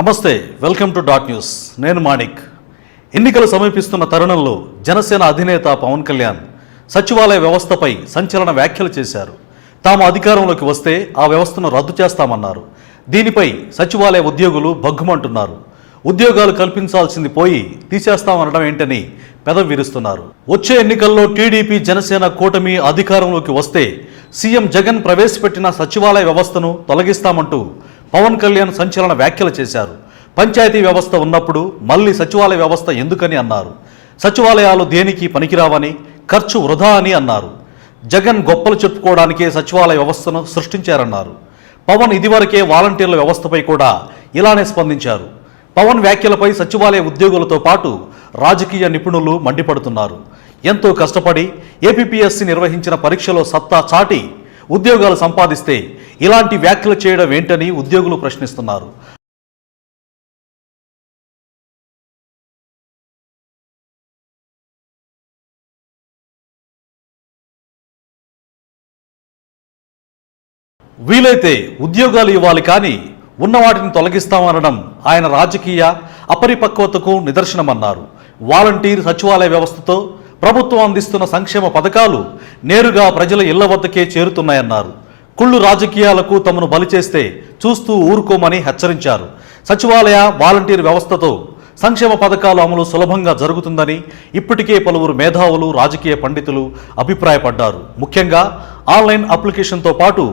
నమస్తే, welcome to dot news. నేను మాణిక్. ఎన్నికలు సమీపిస్తున్న తరుణంలో జనసేన అధినేత పవన్ కళ్యాణ్ సచివాలయ వ్యవస్థపై సంచలన వ్యాఖ్యలు చేశారు. తాము అధికారంలోకి వస్తే ఆ వ్యవస్థను రద్దు చేస్తామన్నారు. దీనిపై సచివాలయ ఉద్యోగులు భగ్గుమంటున్నారు. ఉద్యోగాలు కల్పించాల్సింది పోయి తీసేస్తామనడం ఏంటని పెదవి విరుస్తున్నారు. వచ్చే ఎన్నికల్లో టీడీపీ జనసేన కూటమి అధికారంలోకి వస్తే సీఎం జగన్ ప్రవేశపెట్టిన సచివాలయ వ్యవస్థను తొలగిస్తామంటూ పవన్ కళ్యాణ్ సంచలన వ్యాఖ్యలు చేశారు. పంచాయతీ వ్యవస్థ ఉన్నప్పుడు మళ్ళీ సచివాలయ వ్యవస్థ ఎందుకని అన్నారు. సచివాలయాలు దేనికి పనికిరావని, ఖర్చు వృధా అని అన్నారు. జగన్ గొప్పలు చెప్పుకోవడానికే సచివాలయ వ్యవస్థను సృష్టించారన్నారు. పవన్ ఇదివరకే వాలంటీర్ల వ్యవస్థపై కూడా ఇలానే స్పందించారు. పవన్ వ్యాఖ్యలపై సచివాలయ ఉద్యోగులతో పాటు రాజకీయ నిపుణులు మండిపడుతున్నారు. ఎంతో కష్టపడి ఏపీపీఎస్సీ నిర్వహించిన పరీక్షలో సత్తా చాటి ఉద్యోగాలు సంపాదిస్తే ఇలాంటి వ్యాఖ్యలు చేయడం ఏంటని ఉద్యోగులు ప్రశ్నిస్తున్నారు. వీలైతే ఉద్యోగాలు ఇవ్వాలి కానీ ఉన్న వాటిని తొలగిస్తామనడం ఆయన రాజకీయ అపరిపక్వతకు నిదర్శనమన్నారు. వాలంటీర్ సచివాలయ వ్యవస్థతో ప్రభుత్వం అందిస్తున్న సంక్షేమ పథకాలు నేరుగా ప్రజల ఇళ్ల వద్దకే చేరుతున్నాయన్నారు. కుళ్ళు రాజకీయాలకు తమను బలి చేస్తే చూస్తూ ఊరుకోమని హెచ్చరించారు. సచివాలయ వాలంటీర్ వ్యవస్థతో సంక్షేమ పథకాల అమలు సులభంగా జరుగుతుందని ఇప్పటికే పలువురు మేధావులు, రాజకీయ పండితులు అభిప్రాయపడ్డారు. ముఖ్యంగా ఆన్లైన్ అప్లికేషన్తో పాటు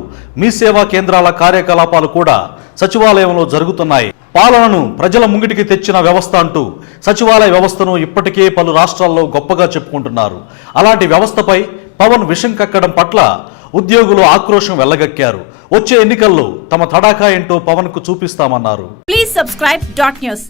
మీ సేవా కేంద్రాల కార్యకలాపాలు కూడా సచివాలయంలో జరుగుతున్నాయి. పాలనను ప్రజల ముంగిటికి తెచ్చిన వ్యవస్థ అంటూ సచివాలయ వ్యవస్థను ఇప్పటికే పలు రాష్ట్రాల్లో గొప్పగా చెప్పుకుంటున్నారు. అలాంటి వ్యవస్థపై పవన్ విషం కక్కడం పట్ల ఉద్యోగులు ఆక్రోశం వెళ్లగక్కారు. వచ్చే ఎన్నికల్లో తమ తడాఖా ఏంటో పవన్ కు చూపిస్తామన్నారు. Please subscribe dot news.